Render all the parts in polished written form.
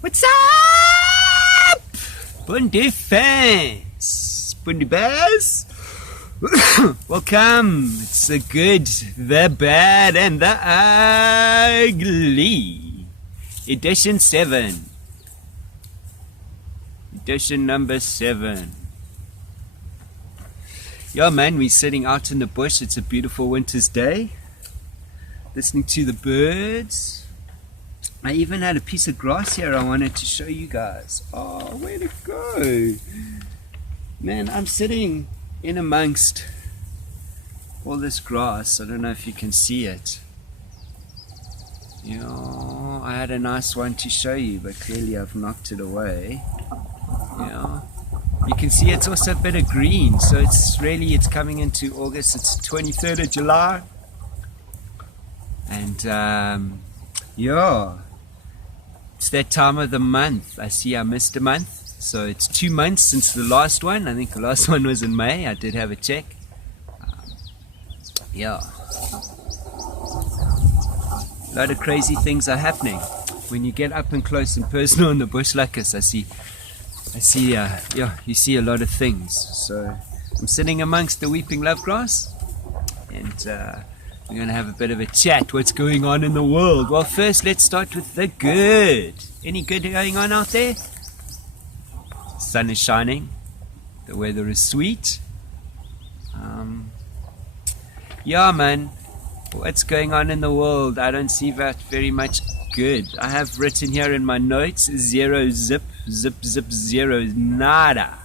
What's up? Bundy fans, Bundy Bears. Welcome. It's the good, the bad, and the ugly. Edition 7. Edition number 7. Yeah, man, we're sitting out in the bush. It's a beautiful winter's day. Listening to the birds. I even had a piece of grass here I wanted to show you guys. Oh, way to go. Man, I'm sitting in amongst all this grass. I don't know if you can see it. You know, I had a nice one to show you, but clearly I've knocked it away. You can see it's also a bit of green, so it's coming into August. It's 23rd of July. And it's that time of the month. I see I missed a month, so it's 2 months since the last one. I think the last one was in May. I did have a check. A lot of crazy things are happening when you get up and close and personal in the bush like this. You see a lot of things. So I'm sitting amongst the weeping love grass, and we're going to have a bit of a chat. What's going on in the world? Well, first, let's start with the good. Any good going on out there? The sun is shining. The weather is sweet. Man. What's going on in the world? I don't see that very much good. I have written here in my notes, zero, zip, zero, nada.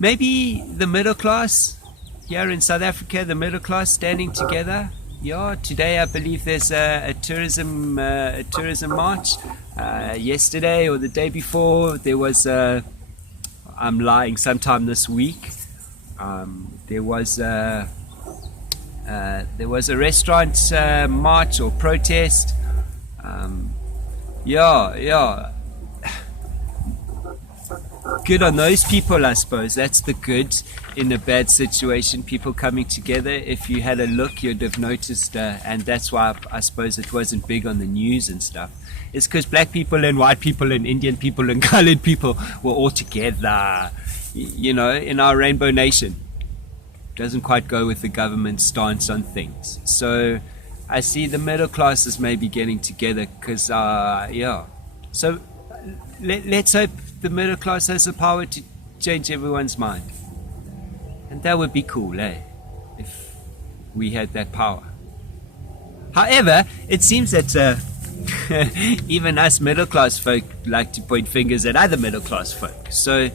Maybe the middle class. Here in South Africa, the middle class standing together. Yeah, today I believe there's a tourism march. Yesterday or the day before there was I'm lying, sometime this week. There was a restaurant march or protest. Good on those people, I suppose. That's the good in a bad situation. People coming together. If you had a look, you'd have noticed, and that's why I suppose it wasn't big on the news and stuff. It's because black people and white people and Indian people and colored people were all together, in our rainbow nation. Doesn't quite go with the government's stance on things. So I see the middle classes maybe getting together because, So let's hope the middle class has the power to change everyone's mind. And that would be cool, if we had that power. However, it seems that even us middle class folk like to point fingers at other middle class folk. So,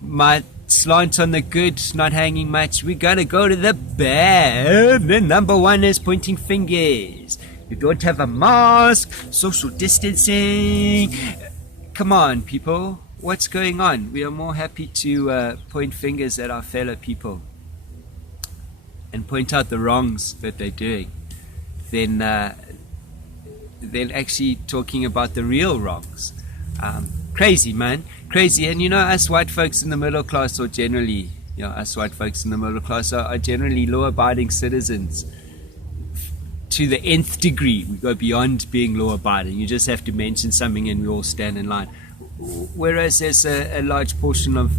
my slant on the good, not hanging much. We gotta go to the bad. The number one is pointing fingers. You don't have a mask, social distancing. Come on, people. What's going on? We are more happy to point fingers at our fellow people and point out the wrongs that they're doing than actually talking about the real wrongs. Crazy, man. Crazy. And us white folks in the middle class are generally, are generally law-abiding citizens. To the nth degree, we go beyond being law-abiding. You just have to mention something and we all stand in line. Whereas there's a large portion of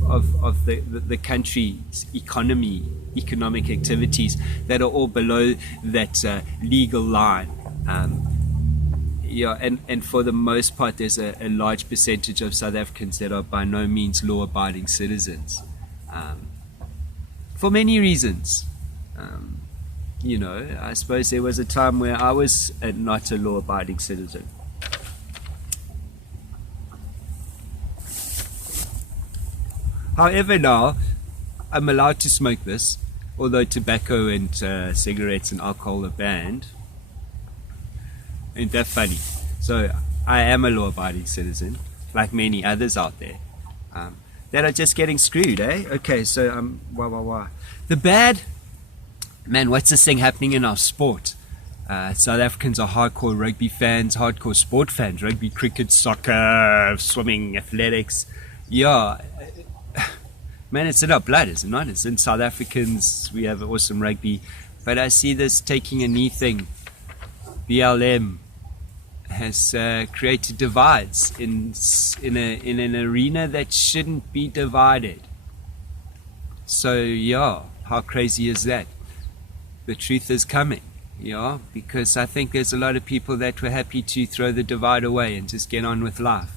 the country's economic activities that are all below that legal line. And for the most part, there's a large percentage of South Africans that are by no means law-abiding citizens. For many reasons. I suppose there was a time where I was not a law-abiding citizen. However, now I'm allowed to smoke this, although tobacco and cigarettes and alcohol are banned. Ain't that funny? So I am a law-abiding citizen, like many others out there, that are just getting screwed, Okay, so the bad. Man, what's this thing happening in our sport? South Africans are hardcore rugby fans, hardcore sport fans. Rugby, cricket, soccer, swimming, athletics. Man, it's in our blood, is it not? It's in South Africans. We have awesome rugby. But I see this taking a knee thing. BLM. has created divides in an arena that shouldn't be divided. So yeah, how crazy is that? The truth is coming, yeah, because I think there's a lot of people that were happy to throw the divide away and just get on with life.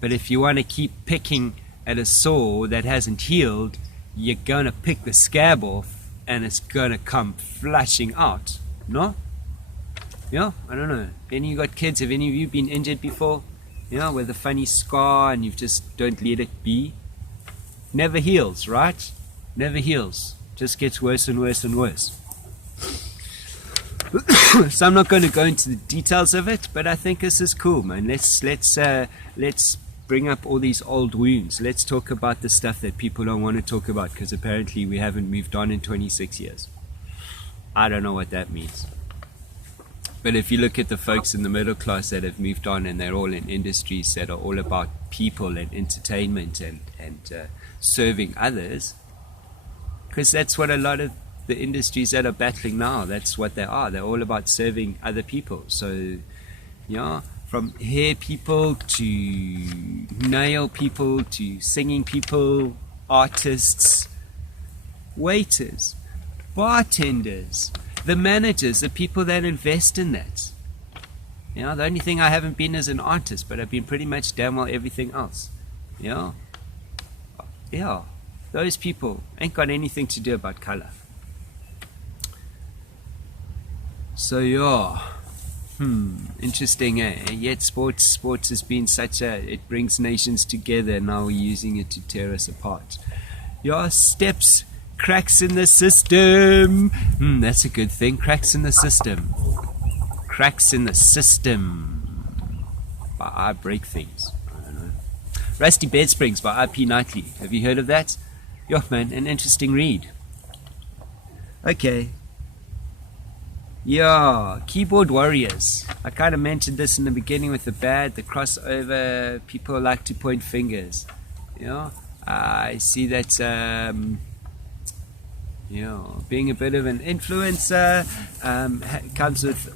But if you want to keep picking at a sore that hasn't healed, you're going to pick the scab off and it's going to come flashing out, no? Yeah, I don't know. Any of you got kids? Have any of you been injured before? Yeah, with a funny scar and you just don't let it be? Never heals, right? Never heals. Just gets worse and worse and worse. So I'm not going to go into the details of it, but I think this is cool, man. Let's bring up all these old wounds. Let's talk about the stuff that people don't want to talk about, because apparently we haven't moved on in 26 years. I don't know what that means. But if you look at the folks in the middle class that have moved on, and they're all in industries that are all about people and entertainment and serving others, because that's what a lot of the industries that are battling now, that's what they are. They're all about serving other people. So, yeah, from hair people to nail people to singing people, artists, waiters, bartenders, the managers, the people that invest in that. You know, the only thing I haven't been is an artist, but I've been pretty much damn well everything else. Yeah. Yeah. Those people ain't got anything to do about color. So yeah. Interesting, eh? Yet sports has been it brings nations together, now we're using it to tear us apart. Yeah, steps. Cracks in the system. That's a good thing. Cracks in the system. Cracks in the system. By I Break Things. I don't know. Rusty Bed Springs by IP Knightley. Have you heard of that? Yeah, man, an interesting read. Okay. Yeah, Keyboard Warriors. I kind of mentioned this in the beginning with the crossover. People like to point fingers. Yeah, I see that. Being a bit of an influencer comes with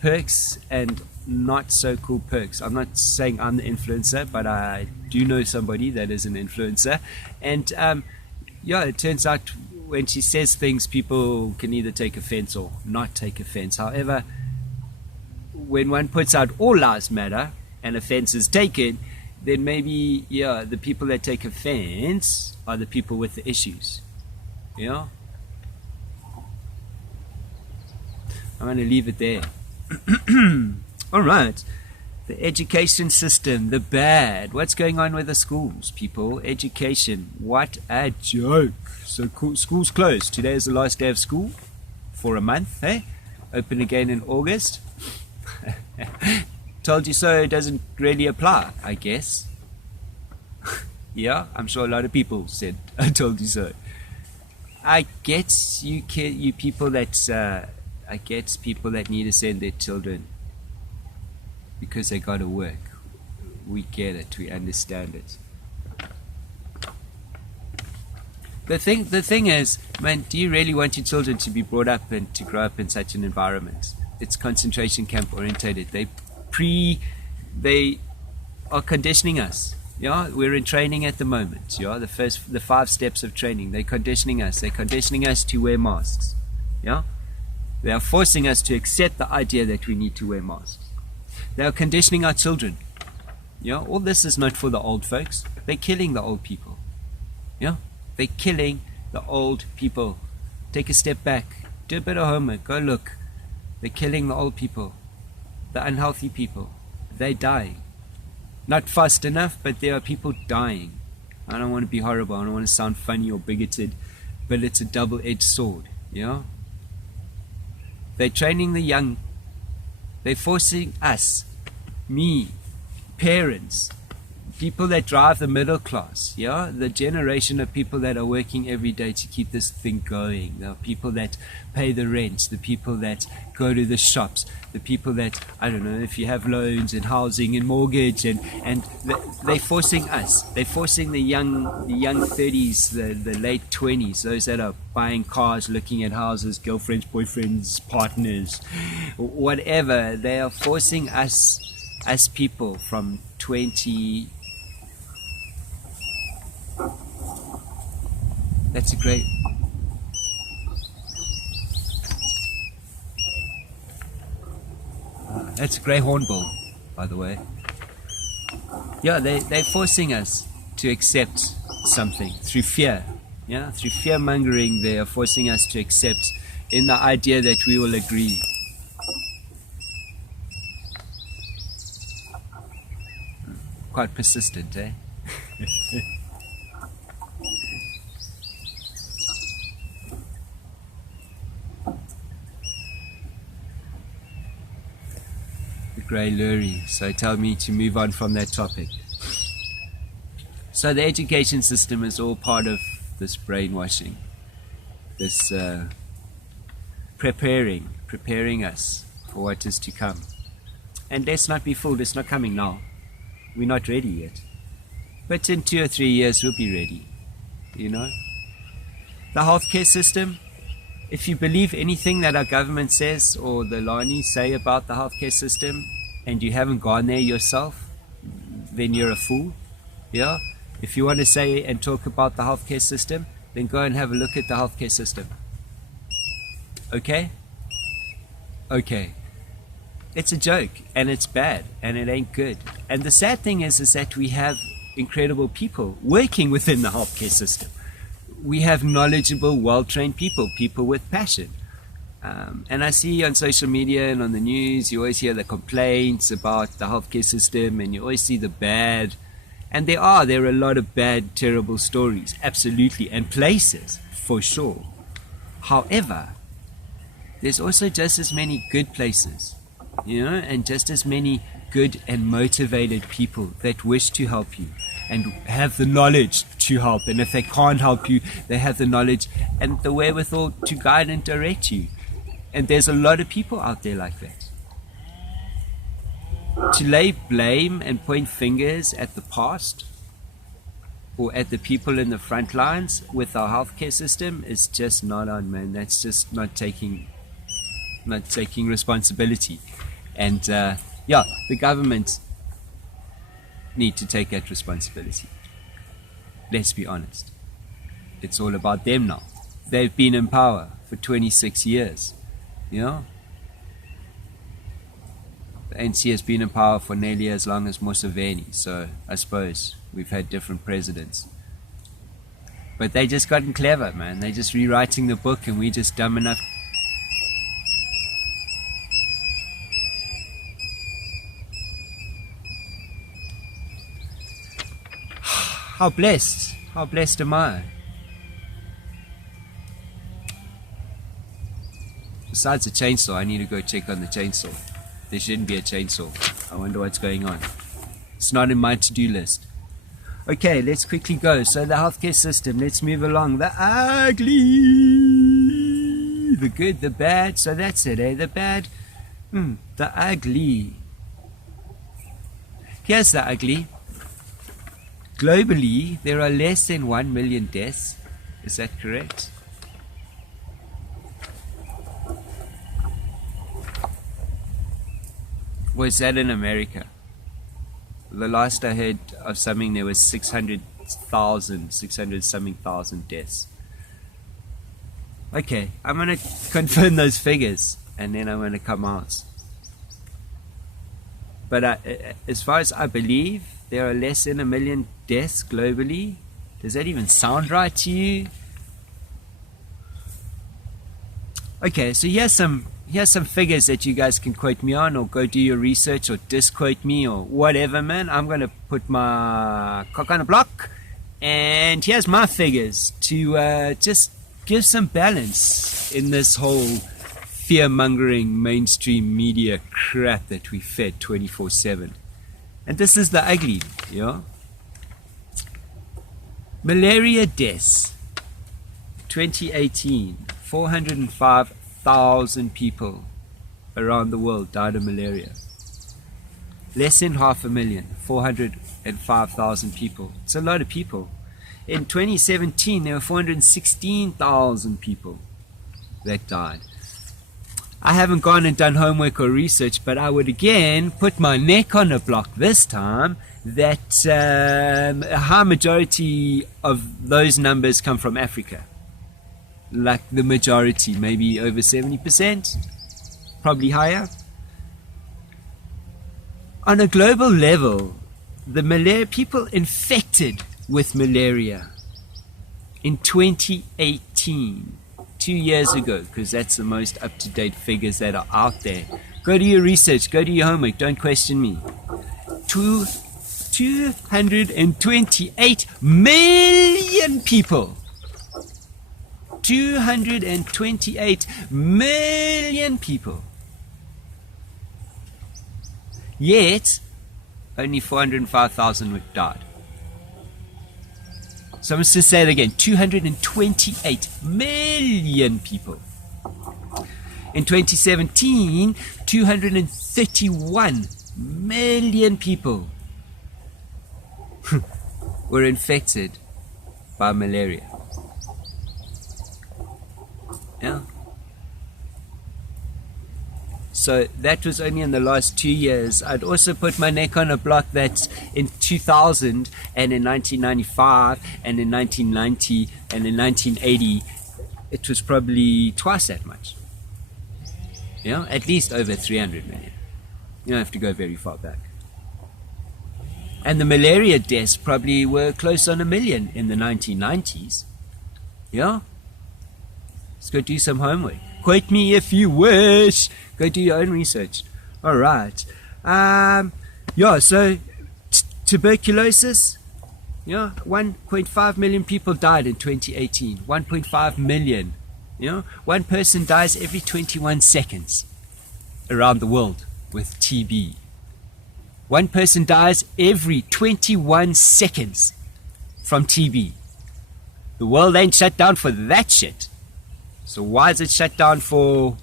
perks and not so cool perks. I'm not saying I'm the influencer, but I do know somebody that is an influencer. And it turns out when she says things, people can either take offense or not take offense. However, when one puts out all lives matter and offense is taken, then maybe, the people that take offense are the people with the issues. Yeah? I'm going to leave it there. All right. The education system, the bad. What's going on with the schools, people? Education. What a joke. So school's closed. Today is the last day of school for a month, hey? Open again in August. Told you so doesn't really apply, I guess. Yeah, I'm sure a lot of people said, I told you so. I get people that need to send their children because they got to work. We get it. We understand it. The thing is, man, do you really want your children to be brought up and to grow up in such an environment? It's concentration camp orientated. They are conditioning us. Yeah, we're in training at the moment. Yeah, the 5 steps of training. They're conditioning us. They're conditioning us to wear masks. Yeah, they are forcing us to accept the idea that we need to wear masks. They are conditioning our children. Yeah, all this is not for the old folks. They're killing the old people. Yeah, they're killing the old people. Take a step back. Do a bit of homework. Go look. They're killing the old people, the unhealthy people. They're dying. Not fast enough, but there are people dying. I don't want to be horrible. I don't want to sound funny or bigoted, but it's a double-edged sword. Yeah? They're training the young. They're forcing us, me, parents, people that drive the middle class, yeah, the generation of people that are working every day to keep this thing going, the people that pay the rent, the people that go to the shops, the people that, I don't know, if you have loans and housing and mortgage, and they're forcing us, they're forcing the young 30s, the late 20s, those that are buying cars, looking at houses, girlfriends, boyfriends, partners, whatever, they are forcing us people from 20. That's a great. That's a grey hornbill, by the way. Yeah, they're forcing us to accept something through fear. Yeah, through fear mongering, they are forcing us to accept in the idea that we will agree. Quite persistent, eh? The grey lurry. So tell me to move on from that topic. So the education system is all part of this brainwashing, this preparing us for what is to come. And let's not be fooled, it's not coming now. We're not ready yet. But in 2 or 3 years, we'll be ready. You know? The healthcare system, if you believe anything that our government says or the Lani say about the healthcare system and you haven't gone there yourself, then you're a fool. Yeah? If you want to say and talk about the healthcare system, then go and have a look at the healthcare system. Okay? Okay. It's a joke, and it's bad, and it ain't good. And the sad thing is that we have incredible people working within the healthcare system. We have knowledgeable, well-trained people with passion. And I see on social media and on the news, you always hear the complaints about the healthcare system, and you always see the bad. And there are a lot of bad, terrible stories, absolutely, and places, for sure. However, there's also just as many good places, you know, and just as many good and motivated people that wish to help you and have the knowledge to help. And if they can't help you, they have the knowledge and the wherewithal to guide and direct you. And there's a lot of people out there like that. To lay blame and point fingers at the past or at the people in the front lines with our healthcare system is just not on, man. That's just not taking responsibility. And the government need to take that responsibility. Let's be honest. It's all about them now. They've been in power for 26 years. You know? The ANC has been in power for nearly as long as Museveni, so I suppose we've had different presidents. But they just gotten clever, man. They're just rewriting the book and we just dumb enough. How blessed am I? Besides the chainsaw, I need to go check on the chainsaw. There shouldn't be a chainsaw. I wonder what's going on. It's not in my to-do list. Okay, let's quickly go. So the healthcare system, let's move along. The ugly, the good, the bad. So that's it, eh? The bad, the ugly. Here's the ugly. Globally, there are less than 1 million deaths. Is that correct? Was that in America? The last I heard of something, there was 600 something thousand deaths. Okay, I'm going to confirm those figures and then I'm going to come out. But as far as I believe, there are less than 1 million deaths globally. Does that even sound right to you? Okay, so here's some figures that you guys can quote me on, or go do your research, or disquote me, or whatever, man. I'm going to put my cock on a block, and here's my figures to just give some balance in this whole fear-mongering mainstream media crap that we fed 24/7. And this is the ugly, you know? Malaria deaths. 2018, 405,000 people around the world died of malaria. Less than 500,000, 405,000 people. It's a lot of people. In 2017, there were 416,000 people that died. I haven't gone and done homework or research, but I would again put my neck on the block this time that a high majority of those numbers come from Africa. Like the majority, maybe over 70%, probably higher. On a global level, the malaria people infected with malaria in 2018, 2 years ago, because that's the most up-to-date figures that are out there. Go do your research, go do your homework, don't question me. 228 million people. 228 million people. Yet, only 405,000 died. So I must just say it again, 228 million people. In 2017, 231 million people were infected by malaria. Yeah. So that was only in the last 2 years. I'd also put my neck on a block that in 2000 and in 1995 and in 1990 and in 1980, it was probably twice that much. You know, at least over 300 million. You don't have to go very far back. And the malaria deaths probably were close on 1 million in the 1990s. Yeah? Let's go do some homework. Quote me if you wish. Go do your own research. All right. So tuberculosis. 1.5 million people died in 2018. 1.5 million. One person dies every 21 seconds around the world with TB. One person dies every 21 seconds from TB. The world ain't shut down for that shit. So why is it shut down for,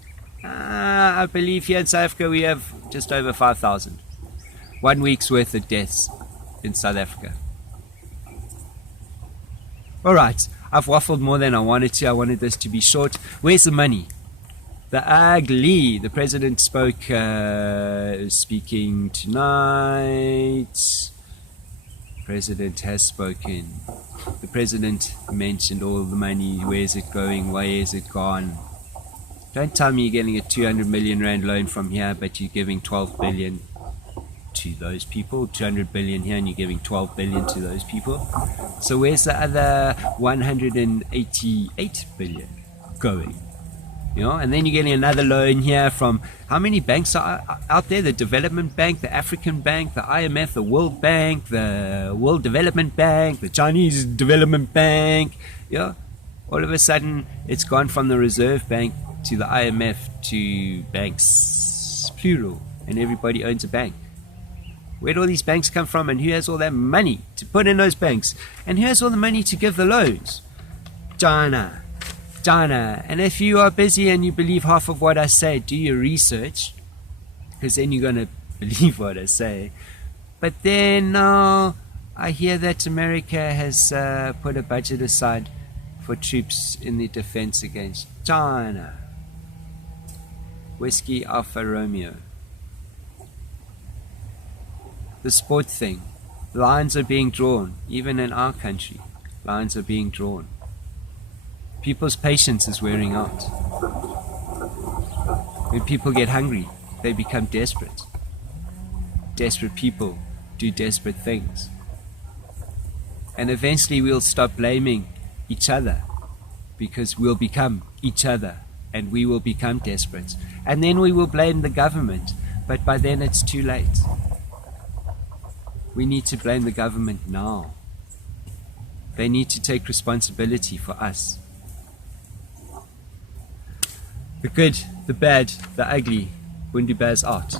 I believe here in South Africa we have just over 5,000. 1 week's worth of deaths in South Africa. Alright, I've waffled more than I wanted to. I wanted this to be short. Where's the money? The ugly. The president speaking tonight. President has spoken. The president mentioned all the money. Where's it going? Where is it gone? Don't tell me you're getting a 200 million rand loan from here, but you're giving 12 billion to those people. 200 billion here and you're giving 12 billion to those people. So where's the other 188 billion going? And then you're getting another loan here from how many banks are out there? The Development Bank, the African Bank, the IMF, the World Bank, the World Development Bank, the Chinese Development Bank. All of a sudden it's gone from the Reserve Bank to the IMF to banks, plural, and everybody owns a bank. Where do all these banks come from, and who has all that money to put in those banks? And who has all the money to give the loans? China. And if you are busy and you believe half of what I say, do your research, because then you're going to believe what I say. But then now I hear that America has put a budget aside for troops in the defense against China. Whiskey Alpha Romeo. The sport thing. Lines are being drawn, even in our country. Lines are being drawn. People's patience is wearing out. When people get hungry, they become desperate. Desperate people do desperate things. And eventually we'll stop blaming each other, because we'll become each other and we will become desperate. And then we will blame the government, but by then it's too late. We need to blame the government now. They need to take responsibility for us. The good, the bad, the ugly. Wunderbar's out.